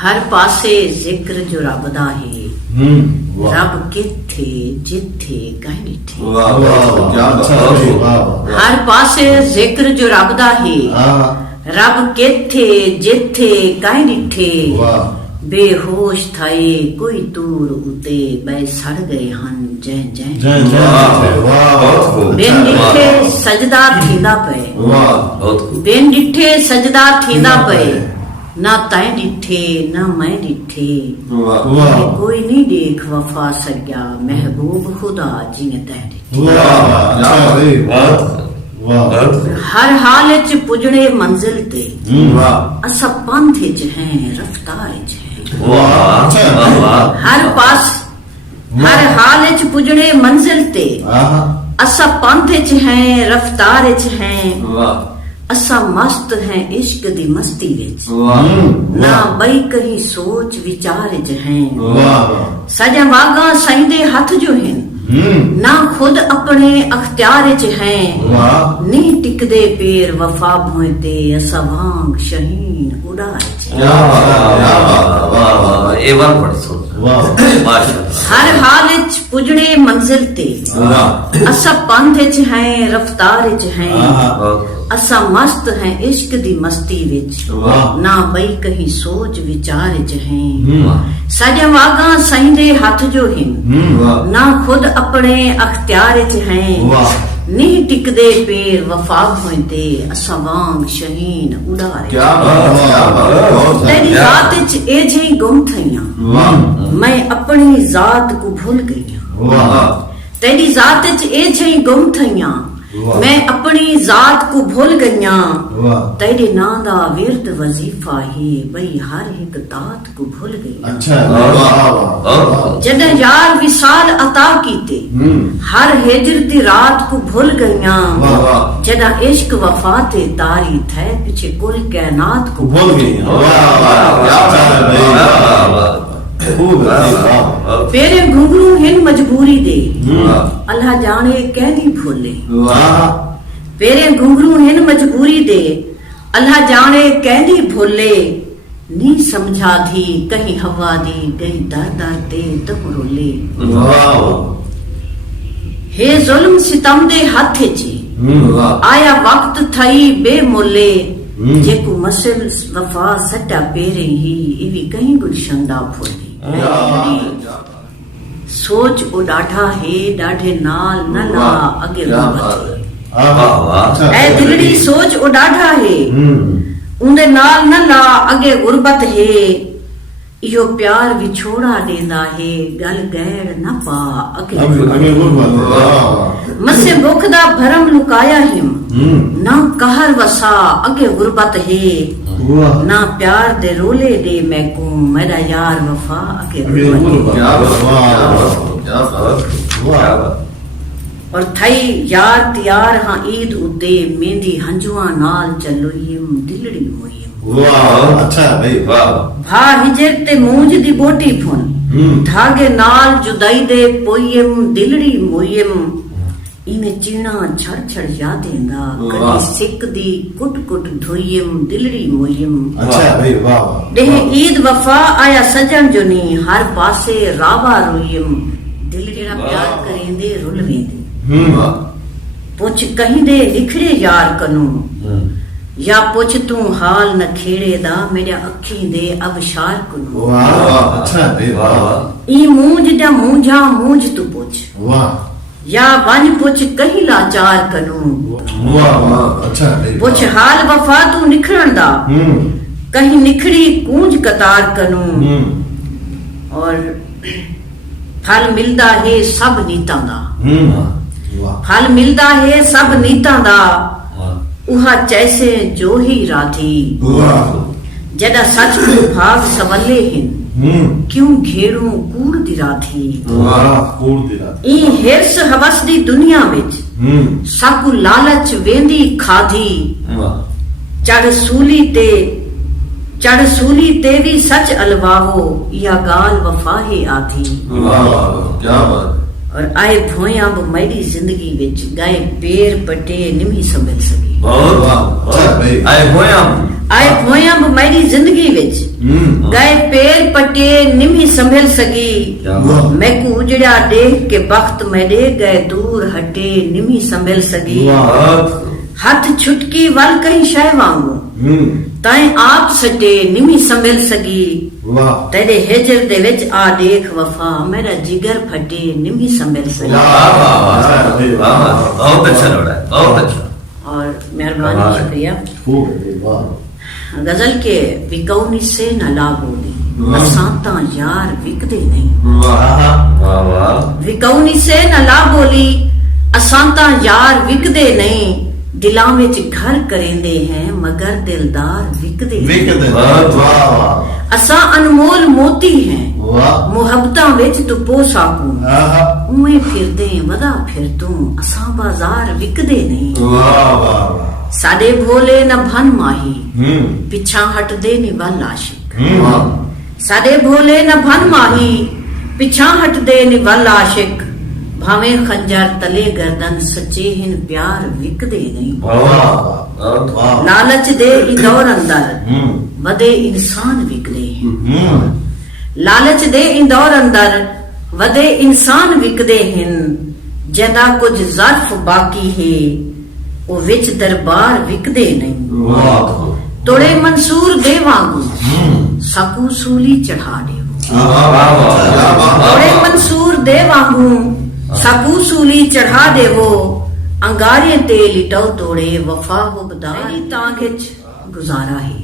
हर पासे जिक्र जो रब दा है, रब किथे जिथे कहीं डिठे। हर पासे जिक्र जो रब दा है, रब किथे जिथे कहीं डिठे। बेहोश थाए कोई दूर उते बै सड़ गए हन जय जय। बिन डिठे सजदा थींदा पे, बिन डिठे सजदा थींदा पे। ना तै डिठे ना मैं डिठे, कोई नहीं देख वफा सग्या महबूब खुदा जिने तै डिठे। हर हाल च पुजणे मंजिल ते, असा पंथ च हैं रफ्तार च हैं। हर पास हर हाल च पुजणे मंजिल ते, असा पंथ च हैं रफ्तार च हैं। असा मस्त हैं इश्क दी मस्ती विच, ना बई कहीं सोच विचार च हैं। सजा वागा साईं दे हथ जो हैं, ना खुद अपने अख्तियार च हैं। नी टिकदे पैर वफा भोंते असा वांग शहीन उड़ाए च। हर हाल च पुजणे मंजिल ते, असा पंथ च हैं रफ्तार च हैं। असा मस्त हैं इश्क दी मस्ती विच, ना बई कहीं सोच विचार च हैं। सजा वागा साईं दे हथ जो हैं, ना खुद अपने अख्तियार च हैं। नहीं टिकदे पैर वफा भोंते असा वांग शहीन उड़ारे। तेरी जात च ए जी गुम थईयां, मैं अपनी जात को भूल गईयां। तेरी जात च ए जी गुम थईयां, मैं अपनी जात को भूल गईयां। तेरे नां दा विरद वजीफा ही बई हर एक तात को भूल गई। जद यार विसाल अता कीते, हर हिजर दी रात को भूल गईयां। जद इश्क वफा ते तारी थे पीछे कुल कायनात को भूल गईयां। पेरे घुंघरू हिन मजबूरी दे, अल्लाह जाने कहनी भूले। पेरे घुंघरू हिन मजबूरी दे, अल्लाह जाने कहनी भूले। नी समझा दी कहीं हवा दी गई दर दर ते तुम रोले। हे जुल्म सितम दे हथ ची, आया वक्त थई बेमोले। जेको मसल वफा सटा पेरे ही इवी कहीं गुलशन दा फूले। सोच उडाठा है डाढे नाल न ला अगे गुरबत। ऐ दिलड़ी सोच उडाठा है उंदे नाल न ला अगे गुरबत है। इहो प्यार विछोड़ा देंदा है गल गैर न पा अगे गुरबत। मसे भुख दा भरम लुकाया हिम, ना कहर वसा अगे गुरबत है। ना प्यार दे रोले दे मैं को मेरा यार वफा अगे गुरबत। और थई यार तियार हां ईद उते मेंदी हंजुआ नाल चलोयम दिलड़ी मोयम। अच्छा भाई वाह। भा हिजर ते मूंज दी बोटी फुन, धागे नाल जुदाई दे पोयम दिलड़ी मोयम। इमे चीना छड़ छड़ यादेंदा कदी सिक दी कुट कुट धोयम दिलड़ी मोयम। अच्छा भाई वाह। देह ईद वफा आया सजन जो नी हर पासे रावा रोयम। दिल जेड़ा प्यार करेंदे रुल वेंदे। पुछ कहीं दे लिखड़े यार कनू, या पुछ तू हाल न खेड़े दा मेरे अखी दे अबशार कनू। अच्छा भाई वाह। ई मूंज दा मूंझा मूंझ तू पुछ, या वन पुछ कहीं लाचार कनू। अच्छा पुछ हाल वफा तू निखरण दा, कहीं निखड़ी कूंज कतार कनू। और फल मिलदा है सब नीतां दा, फल मिलदा है सब नीतां दा। उहा जैसे जो ही राधी, जदा सच को भाग सवले हिन क्यों घेरू कूड़ दी राधी। ई हिरस हवस दी दुनिया विच सबको लालच वेंदी खाधी। चढ़ सूली ते भी सच अलवाहो, या गाल वफा है आधी। और आए भोया मेरी जिंदगी विच गए पैर पटे निमी संभल सकी। आए भोया मेरी जिंदगी विच गए पैर पटे निमी संभल सकी। मैकू उजड़ा देख के बख्त मेरे गए दूर हटे निमी संभल सकी। हथ छुटकी वल कहीं शय वांगू ताई आप सटे निमी संभल सकी। तेरे हिजर दे विच आ देख वफा मेरा जिगर फटे निमी संभल सकी। बहुत अच्छा लग रहा है, बहुत अच्छा। और मेहरबानी, शुक्रिया। गजल के विकौनी से न ला बोली असांता यार विकदे नहीं। विकौनी से न ला बोली असांता यार विकदे नहीं। दिलां विच घर करेंदे हैं मगर दिलदार विकदे नहीं। असा अनमोल मोती हैं मुहब्बतां विच तू पोसाकू। उवें फिरदे वदा फिर तू असा बाजार विकदे नहीं। साडे भोले न भन माही पिछा हटदे नी वल आशिक। साडे भोले न भन माही पिछा हटदे नी वल आशिक। भावें खंजर तले गर्दन सच्चे हिन प्यार विकदे नहीं। लालच दे इंदौर अंदर वदे इंसान विकदे हैं। लालच दे इंदौर अंदर वदे इंसान विकदे हैं। जदा कुछ ज़र्फ बाकी है वो विच दरबार विकदे नहीं। तोड़े मंसूर दे वांगू सकू सूली चढ़ा देवो। तोड़े मंसूर दे वांगू सकू सूली चढ़ा देवो। अंगारे ते लिटो तोड़े वफा हो बदा। तेरी तांगिच गुजारा है।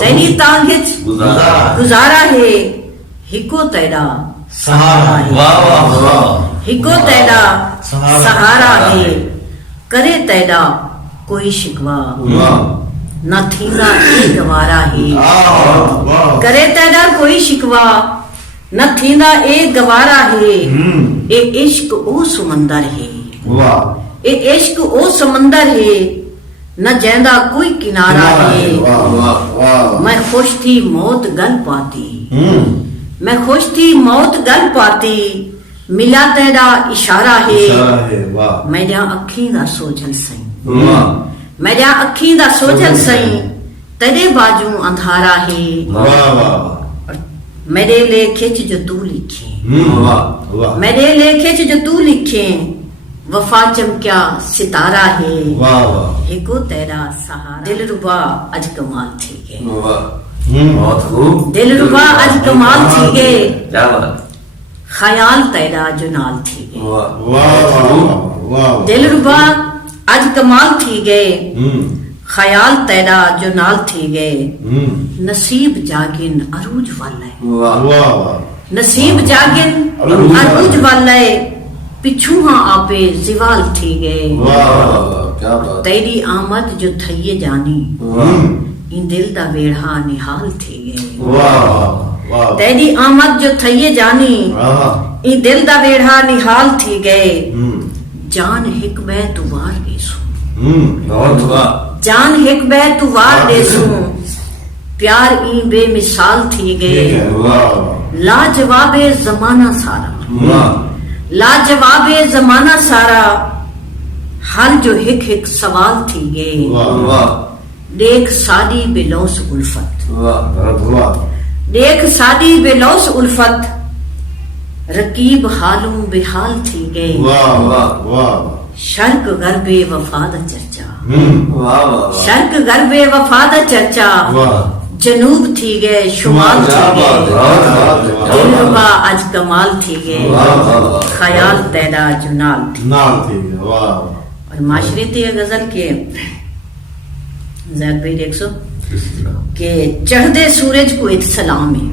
तेरी तांगिच गुजारा है। हिको तेरा सहारा है। हिको तेरा सहारा है। करे तेरा कोई शिकवा न थींदा ए गवारा है। करे तेरा कोई शिकवा न थींदा ए गवारा है। ए इश्क ओ समंदर है। ए इश्क ओ समंदर है न जैंदा कोई किनारा है। मैं खुश थी मौत गल पाती। मैं खुश थी मौत गल पाती। मिला तेरा इशारा है। मेरा अखीं दा सोजल सही। मेरा अखीं दा सोजल सही तेरे बाजू अंधारा है। मेरे ले खिच जो तू लिखे। मेरे ले खिच जो तू लिखे वफा चमक्या सितारा है। हिको तेरा सहारा। दिलरुबा अज कमाल थी गए। दिलरुबा अज कमाल थी गए। ख्याल तेरा जो नाल थी गए। दिलरुबा अज कमाल थी गए। ख्याल तेरा जो नाल थी गए। नसीब जागिन अरूज वाले। नसीब जागिन अरूज वाले पिछू हाँ आपे जिवाल थी गए। तेरी आमद जो थइए जानी इन दिल दा वेढ़ा निहाल थी गए। तेरी आमद जो थइए जानी इन दिल दा वेढ़ा निहाल थी गए। जान हिक बै तू वार गेसू। जान हिक बै तू वार देसू। प्यार ई बेमिसाल थी गए। लाजवाबे जमाना सारा। लाजवाबे जमाना सारा हर जो हिक हिक सवाल थी गए। देख सादी बेलौस उल्फत। देख सादी बेलौस उल्फत रकीब हालू बेहाल थी गए। शर्क गरबे वफाद चर्चा। शर्क गरबे वफाद चर्चा जनूब थी गए शुमाल थी गए। दिलरुबा आज कमाल थी गए। ख्याल तेरा जुनाल थी। और माशरेती गजल के ज़ैद भाई देख सो के चढ़दे सूरज को इत सलाम है।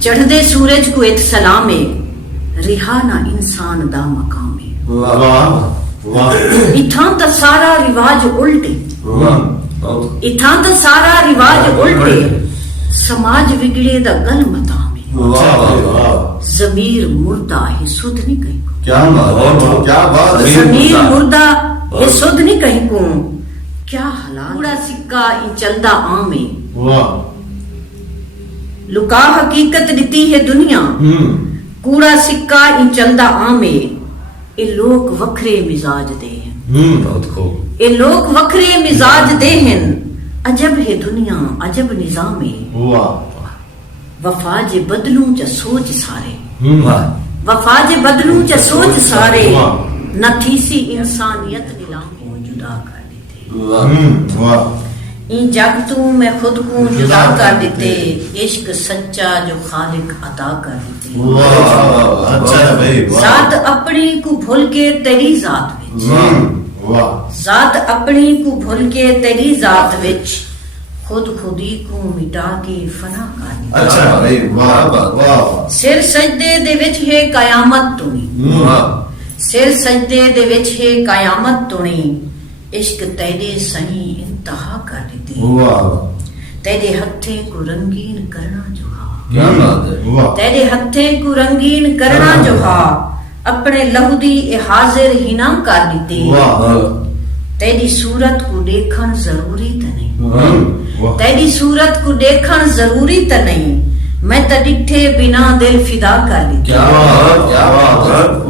चढ़दे सूरज को इत सलाम है। रिहाना इंसान दा मकाम है। इथां दा सारा रिवाज उल्टे। इथां दा सारा रिवाज उल्टे। समाज विगड़े दा गल मताम है। जमीर मुर्दा है सुध नहीं कहीं को। जमीर मुर्दा है सुध नहीं कहीं को। क्या हालात पूरा सिक्का इन चलदा आम है। लुका हकीकत दिती है दुनिया कूड़ा सिक्का इन चलदा आमे ये लोग वखरे मिजाज दे हैं बहुत खूब ये लोग वखरे मिजाज दे हैं अजब है दुनिया अजब निजामे वफा जे बदलूं च सोच सारे वाह वफा जे बदलूं च सोच सारे न थी सी इंसानियत नीलामों जुदा कर देते इन जग तू मैं खुद को जुदा कर देते इश्क सच्चा जो खालिक अता कर देते जात अपनी को भूल के तेरी जात विच जात अपनी को भूल के तेरी जात विच खुद खुदी को मिटा के फना कर देते अच्छा भाई वाह वाह सिर सजदे दे विच है कयामत तुनी सिर सजदे दे विच है कयामत तुनी इश्क तेरे सही इंतहा कर देते तेरे हथे को रंगीन करना जो क्या बात है तेरे हथे को रंगीन करना जो अपने लहू दी हाजिर ही ना कर देते तेरी सूरत को देखन जरूरी त नहीं तेरी सूरत को देखन जरूरी त नहीं मैं तो डिठे बिना दिल फिदा कर देती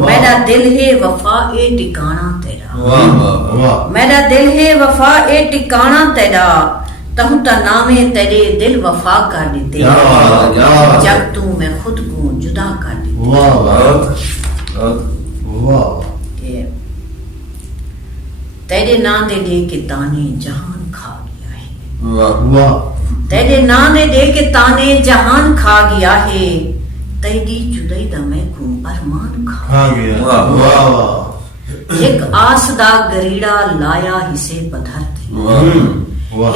मेरा दिल है वफा ए टिकाना तेरा मेरा दिल है वफा ए टिकाना तेरा तहु ता नामे तेरे दिल वफा कर देते जब तू मैं खुद को जुदा कर देती तेरे नाम दे के ताने जहान खा गया है तेरे नाम दे के ताने जहान खा गया है तेरी जुदाई दा मैं को अरमान खा गया एक आस दा गरीड़ा लाया हिसे पधरते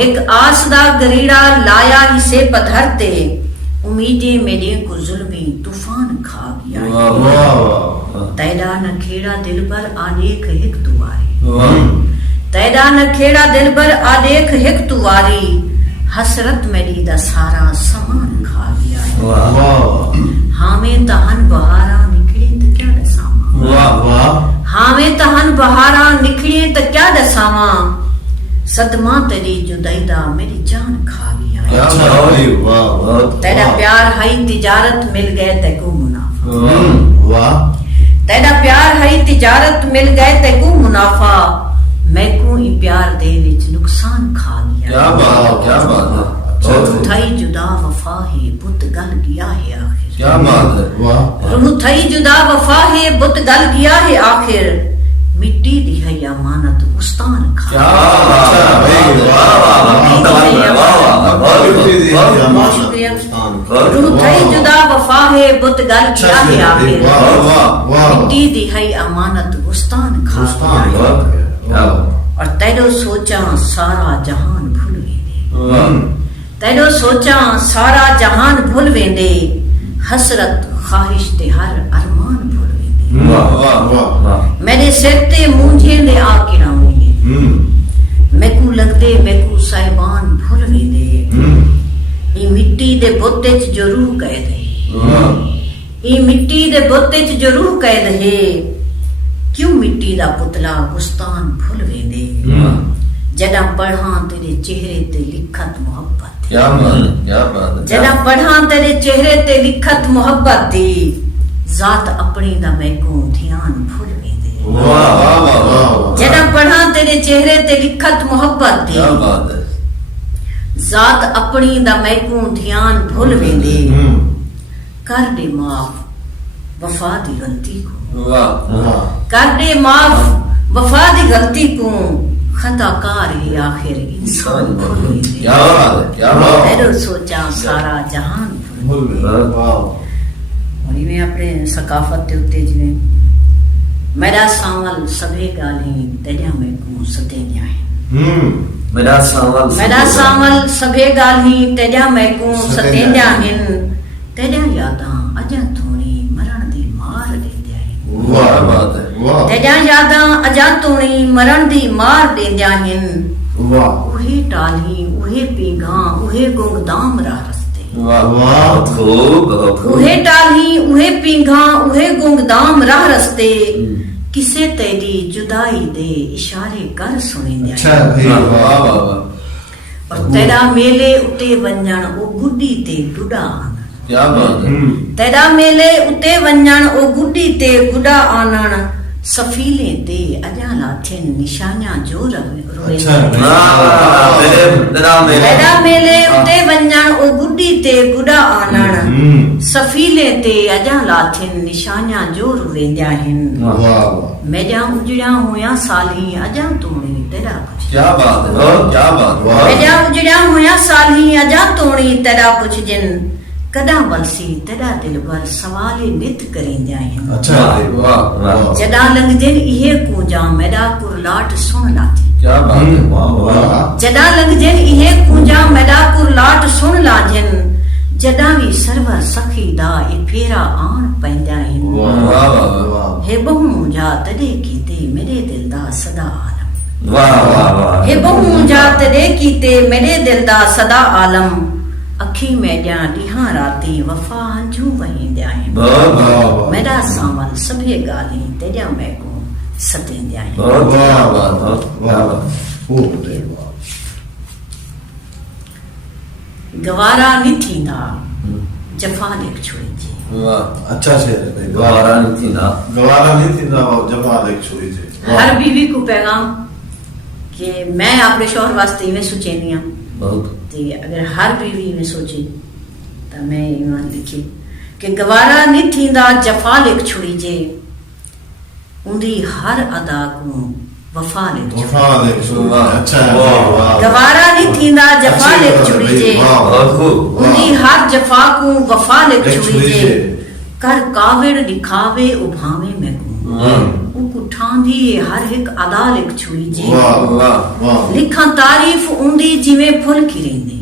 एक आस दा गरीड़ा लाया हिसे पधरते उम्मीदें मेरे को जुल्मी तूफान खा गया है तेरा न खेड़ा दिल पर आलेख एक दुआरे तेरा न खेड़ा दिल पर आलेख हिक तुवारी हसरत मेरी दा सारा समान खा गया है हामे तहन बहारा निकले तो क्या दसावा हामे तहन बहारा निकले तो क्या दसावा सदमा तेरी जुदाई दा मेरी जान खा गया है तेरा प्यार है तिजारत मिल गए तेको मुनाफा तेरा प्यार है तिजारत मिल गए तेको मुनाफा मैं को ही प्यार दे विच नुकसान खा गया क्या बात है रूह थई जुदा वफा है बुत गल गया है आखिर क्या बात है रूह थई जुदा वफा है बुत गल गया है आखिर मिट्टी दी है अमानत उस्तान खा रूह थई जुदा वफा है बुत गल गया है आखिर मिट्टी दी है अमानत उस्तान खा और तेरो सोचा सारा जहान भूल वेंदे तेरो सोचा सारा जहान भूल वेंदे हसरत ख्वाहिश ते हर अरमान भूल वेंदे मेरे सिर ते मूंझे दे आ किरावे मैकू लगदे मैकू साहिबान भूल वेंदे ई मिट्टी दे बोते च जरूर कह दे ई मिट्टी दे बोते च जरूर कह दे क्यों मिट्टी दा पुतला गुस्तान भूल वेंदे जदा पढ़ा तेरे चेहरे ते लिखत मोहब्बत क्या बात है जदा पढ़ा तेरे चेहरे ते लिखत मोहब्बत दी जात अपनी दा मैको ध्यान भूल वेंदे जदा पढ़ा तेरे चेहरे ते लिखत मोहब्बत दी जात अपनी दा मैको ध्यान भूल वेंदे कर दे माफ वफा दी गलती को कर दे माफ वफा दी गलती को खताकार ही आखिर इंसान भूल वेंदे क्या बात है सोचा सारा जहान भूल और मैं अपने सकाफत के उत्ते जिवें मेरा सावल सभे गाली तेजा में को सते न्याय मेरा सावल सभे गाली तेजा में को सते न्याय तेजा यादां अजा थोड़ी मरण दी मार दे वाह बात है तेजा यादां अजा थोड़ी मरण दी मार दे न्याय उहे टाली उहे पीगा उहे गुंगदाम राह उहे टाली उहे पींघा उहे गुंगदाम राह रस्ते किसे तेरी जुदाई दे इशारे कर सुनिंदे और तेरा मेले उते वंजण ओ गुड्डी ते डुडा क्या बात है तेरा मेले उते वञण ओ गुडी ते गुडा आनण सफीले ते अजा लाथिन निशानियां जो रोए तेरा मेले उते वञण ओ गुडी ते गुडा आनण सफीले ते अजा लाथिन निशानियां जो रोवेंदा हिन मेजा उजड़ा हुया साली अजा तूणी तेरा क्या बात है क्या बात मेजा उजड़ा हुया साली अजा तूणी तेरा कुछ जिन कदा वलसी तेरा दिल वर सवाले नित करेंदा हिन अच्छा वाह वाह जदा लंघजन इहे कूंजा मेरा कुरलाट सुन लाथे क्या बात है वाह वाह जदा लंघजन इहे कूंजा मेरा कुरलाट सुन लाजन जदा भी सरवर सखी दा ए फेरा आण पैंदा हिन वाह वाह वाह हे बहु मुंजा तदे कीते मेरे दिल दा सदा आलम वाह वाह वाह हे बहु मुंजा तदे कीते मेरे दिल दा सदा आलम अखी में ॾियां ॾींहां राती वफ़ा हंझू वहींदा आहिनि मेरा सावल सभे ॻाल्हियूं तेॾा महकूं सतेंदा आहिनि गवारा न थींदा जफ़ा लिख छुड़िजे अच्छा शेर है भाई गवारा नहीं थींदा जफा लिख छुड़िजे हर बीवी को पैगाम कि मैं अपने शौहर वास्ते इवें सोचेंदी हां बहुत ते अगर हर बीवी में सोचे तो मैं ईमान लिखे कि गवारा नहीं थींदा जफा लिख छुड़ीजे उंदी हर अदा को वफा लिख छुड़ीजे अच्छा गवारा नहीं थींदा जफा लिख छुड़ीजे उंदी हर जफा को वफा लिख छुड़ीजे कर काविड़ दिखावे उभावे में को ठांदी हर एक अदा लिख छुड़ीजे लिखा तारीफ उंदी जिवे फुल खिरेंदे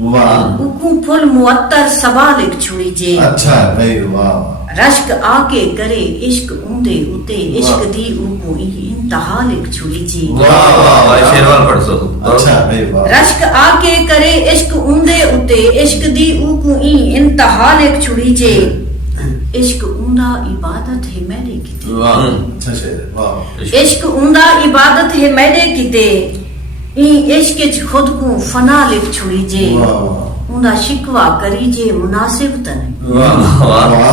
उकू फुल मुअत्तर सबा लिख छुड़ीजे अच्छा भाई वाह रश्क आके करे इश्क उंदे उते इश्क दी उकू इंतहा लिख छुड़ीजे वाह वाह शेरवाल पढ़ सो अच्छा भाई वाह रश्क आके करे इश्क उंदे उते इश्क दी उकू इंतहा लिख छुड़ीजे इश्क उंदा इबादत है मेरे किते अच्छा शेर वाह इश्क उंदा इबादत है मेरे किते इश्क च खुद को फना लिख छुड़ीजे उंदा शिकवा करीजे मुनासिब त नहीं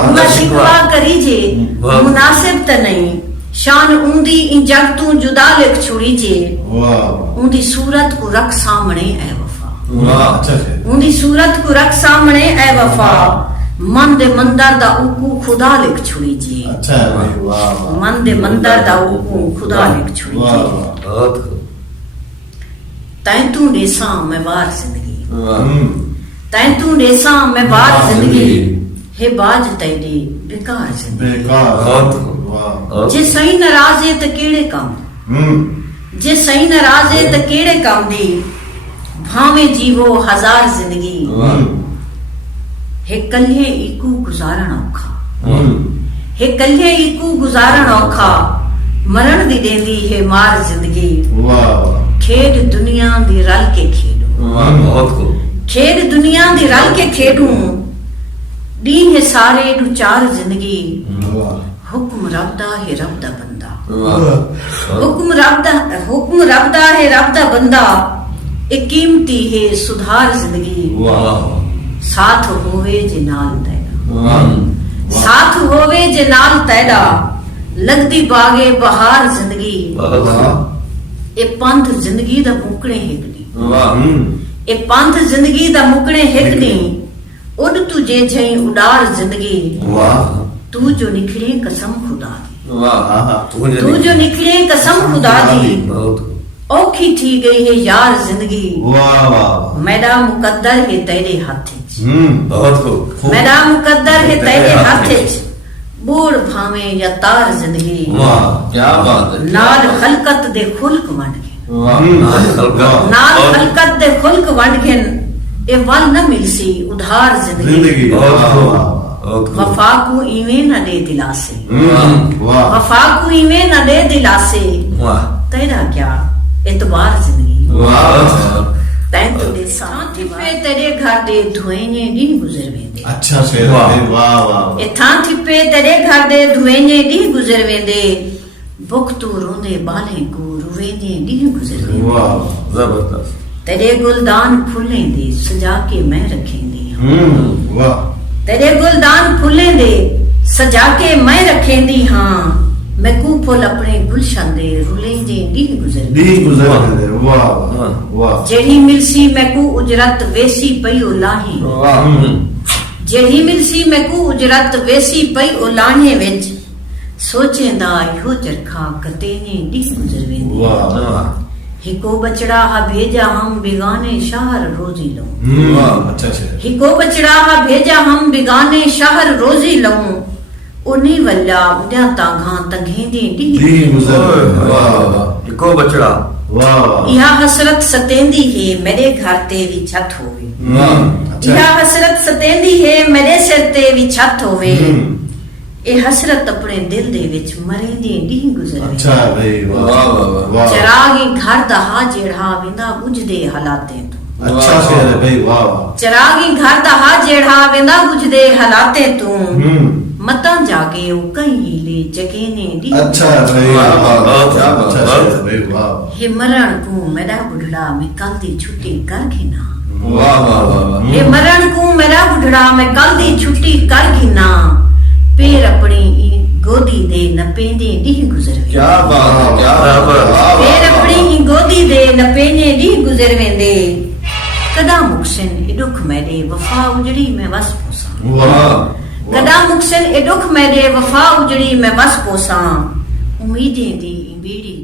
उंदा शिकवा करीजे मुनासिब त नहीं शान उंदी जग तू जुदा लिख छुड़ीजे उंदी सूरत को रख सामने ऐ वफा अच्छा शेर उंदी सूरत को रख सामने ऐ वफा मन दे मंदर दा उकू खुदा लिख छुड़ीजे अच्छा भाई वाह मन दे मंदर दा उकू खुदा लिख छुड़ीजे बहुत तैं तू देसा मैं वार जिंदगी तैं तू देसा मैं वार जिंदगी हे बाज तेरी बेकार जिंदगी बेकार वाह जे सही नाराज है त केड़े काम जे सही नाराज है त केड़े काम दी भावे जीवो हजार जिंदगी हे कल्हे इकू गुजारण औखा हे कल्हे इकू गुजारण औखा मरण दी देंदी है मार जिंदगी वाह खेड दुनिया दी रल के खेडू बहुत खूब खेड दुनिया दी रल के खेडू दी है सारे दू चार जिंदगी हुक्म रब्दा है रब्दा बंदा हुक्म रब्दा है रब्दा बंदा एक कीमती है सुधार जिंदगी साथ होवे जे नाल तैदा साथ होवे जे नाल तैदा लगदी बागे बहार जिंदगी ए पंथ जिंदगी दा मुकणे हिकनी ए पंथ जिंदगी दा मुकणे हिकनी उड़ तुझे जई उडार जिंदगी तू जो निखरे कसम खुदा दी तू जो निखरे कसम खुदा दी औखी थी गई है यार जिंदगी मेरा मुकद्दर है तेरे हाथ बहुत खूब मेरा मुकद्दर है तेरे हाथ बूढ़ भावे या तार जिंदगी क्या बात है नाल खलकत दे खुल्क वंड गए नाल खलकत दे खुल्क वंड गए ए वल न मिलसी उधार जिंदगी वफा को इवें न दे दिलासे वफा को इवें न दे दिलासे तेरा क्या एतबार जिंदगी तैं तो दे साथ पे तेरे घर दे धुएने दी गुजर वेंदे अच्छा शेर वाह वाह ए थां थिपे तेरे घर दे धुएने दी गुजर वेंदे बुख तू रोंदे बाले को रुवेने दी गुजर वेंदे वाह जबरदस्त तेरे गुलदान फुलें दे सजा के मैं रखेंदी वाह तेरे मेरे गुलदान फुल्लें दे सजा के मैं रखेंदी हाँ मैं कू फुल अपने गुलशन दे रुलेंदे दी गुजर दी गुजर गए वाह वाह वाह जेड़ी मिलसी मैं कू उजरत वेसी पई उलाही जेड़ी मिलसी मैं कू उजरत वेसी पई उलाहे विच सोचेंदा इहो चरखा कतेने दी गुजर वेंदी वाह हिको बचड़ा हा भेजा हम बिगाने शहर रोजी लूं अच्छा अच्छा हिको बचड़ा हा भेजा हम बिगाने शहर रोजी लऊं उन्हीं वल्ला उद्या तांघा तंघेंदे दी गुजर वाह वाह इको बचड़ा वाह वाह यह हसरत सतेंदी है मेरे घर ते भी छत होवे यह हसरत सतेंदी है मेरे सिर ते भी छत होवे ए हसरत अपने दिल दे विच मरेंदी दी गुजर अच्छा भाई वाह वाह चरागी घर दा हा जेड़ा विंदा बुझदे हालाते तो अच्छा शेर है भाई वाह वाह चरागी घर दा हा जेड़ा विंदा बुझदे हालाते तू मता जागे ओ कहीं ले जगेने दी अच्छा भाई वाह, वाह, वाह, क्या बात, अच्छा शेर है भाई वाह हे मरण को मेरा बुढ़ड़ा मैं कल दी छुट्टी कर घिना वाह वाह वाह हे मरण को मेरा बुढ़ड़ा मैं कल दी छुट्टी कर घिना पैर अपनी गोदी दे नपेंदे दी गुजर वे क्या बात है क्या बात पैर अपनी गोदी दे नपेंदे दी गुजर वेंदे कदा मुक्सिन ए दुख मेरे वफा उजड़ी मैं बस पोसा वाह कदा मुक्सिन ए दुख मेरे वफा उजड़ी मैं बस पोसा उम्मीदें दी बेड़ी